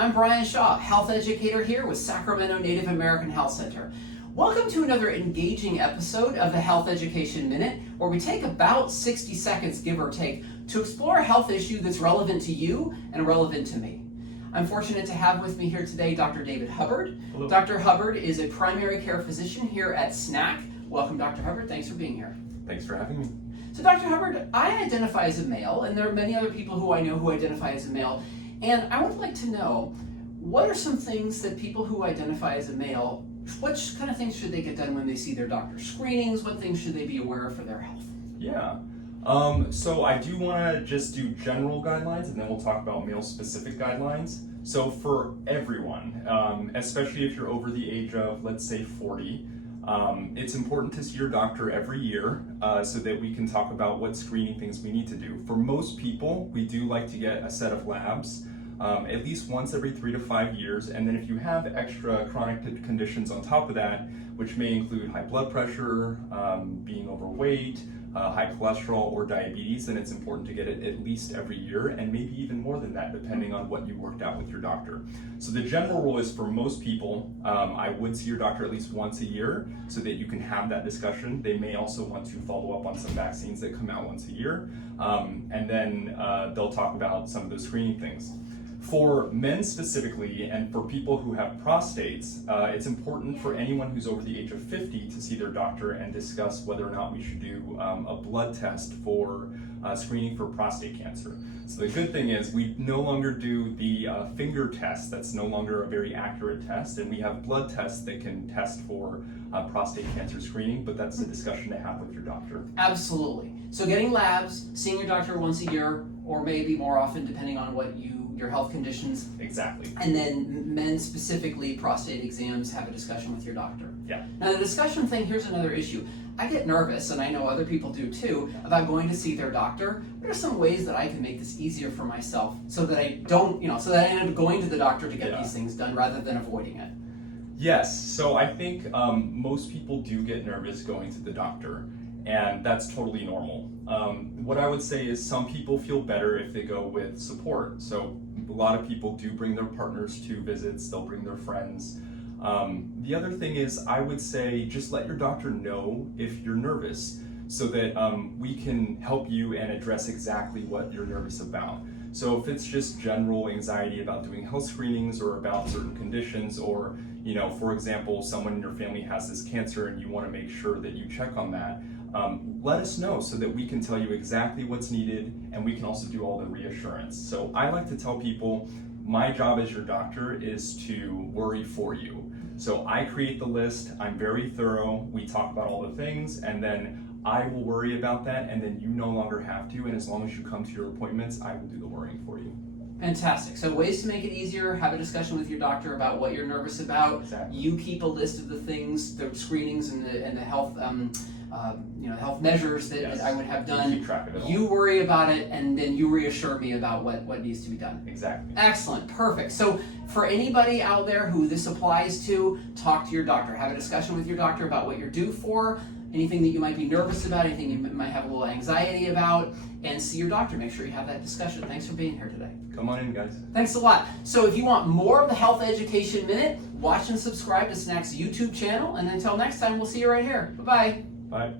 I'm Brian Shaw, health educator here with Sacramento Native American Health Center. Welcome to another engaging episode of the Health Education Minute, where we take about 60 seconds, give or take, to explore a health issue that's relevant to you and relevant to me. I'm fortunate to have with me here today Dr. David Hubbard. Hello. Dr. Hubbard is a primary care physician here at SNAC. Welcome, Dr. Hubbard. Thanks for being here. Thanks for having me. So, Dr. Hubbard, I identify as a male, and there are many other people who I know who identify as a male, and I would like to know, what are some things that people who identify as a male, what kind of things should they get done when they see their doctor? Screenings, what things should they be aware of for their health? Yeah. So I do want to just do general guidelines, and then we'll talk about male-specific guidelines. So for everyone, especially if you're over the age of, let's say, 40, it's important to see your doctor every year so that we can talk about what screening things we need to do. For most people, we do like to get a set of labs at least once every 3 to 5 years, and then if you have extra chronic conditions on top of that, which may include high blood pressure, being overweight, high cholesterol, or diabetes, then it's important to get it at least every year, and maybe even more than that, depending on what you worked out with your doctor. So the general rule is, for most people, I would see your doctor at least once a year so that you can have that discussion. They may also want to follow up on some vaccines that come out once a year, and then they'll talk about some of those screening things. For men specifically, and for people who have prostates, it's important for anyone who's over the age of 50 to see their doctor and discuss whether or not we should do a blood test for screening for prostate cancer. So the good thing is we no longer do the finger test. That's no longer a very accurate test, and we have blood tests that can test for prostate cancer screening, but that's a discussion to have with your doctor. Absolutely. So getting labs, seeing your doctor once a year, or maybe more often depending on what your health conditions. Exactly. And then men specifically, prostate exams, have a discussion with your doctor. Yeah. Now the discussion thing, here's another issue. I get nervous, and I know other people do too, about going to see their doctor. What are some ways that I can make this easier for myself so that I don't, so that I end up going to the doctor to get these things done rather than avoiding it? Yes, so I think most people do get nervous going to the doctor, and that's totally normal. What I would say is some people feel better if they go with support. So a lot of people do bring their partners to visits, they'll bring their friends. The other thing is, I would say just let your doctor know if you're nervous so that we can help you and address exactly what you're nervous about. So if it's just general anxiety about doing health screenings or about certain conditions, or for example, someone in your family has this cancer and you want to make sure that you check on that, let us know so that we can tell you exactly what's needed, and we can also do all the reassurance. So I like to tell people, my job as your doctor is to worry for you. So I create the list, I'm very thorough, we talk about all the things, and then I will worry about that, and then you no longer have to, and as long as you come to your appointments, I will do the worrying for you. Fantastic. So ways to make it easier: have a discussion with your doctor about what you're nervous about. Exactly. You keep a list of the things, the screenings and the health health measures that I would have done. Keep track of it all. You worry about it, and then you reassure me about what needs to be done. Exactly. Excellent. Perfect. So for anybody out there who this applies to, talk to your doctor. Have a discussion with your doctor about what you're due for, anything that you might be nervous about, anything you might have a little anxiety about, and see your doctor. Make sure you have that discussion. Thanks for being here today. Come on in, guys. Thanks a lot. So if you want more of the Health Education Minute, watch and subscribe to SNAC's YouTube channel, and until next time, we'll see you right here. Bye-bye. Bye.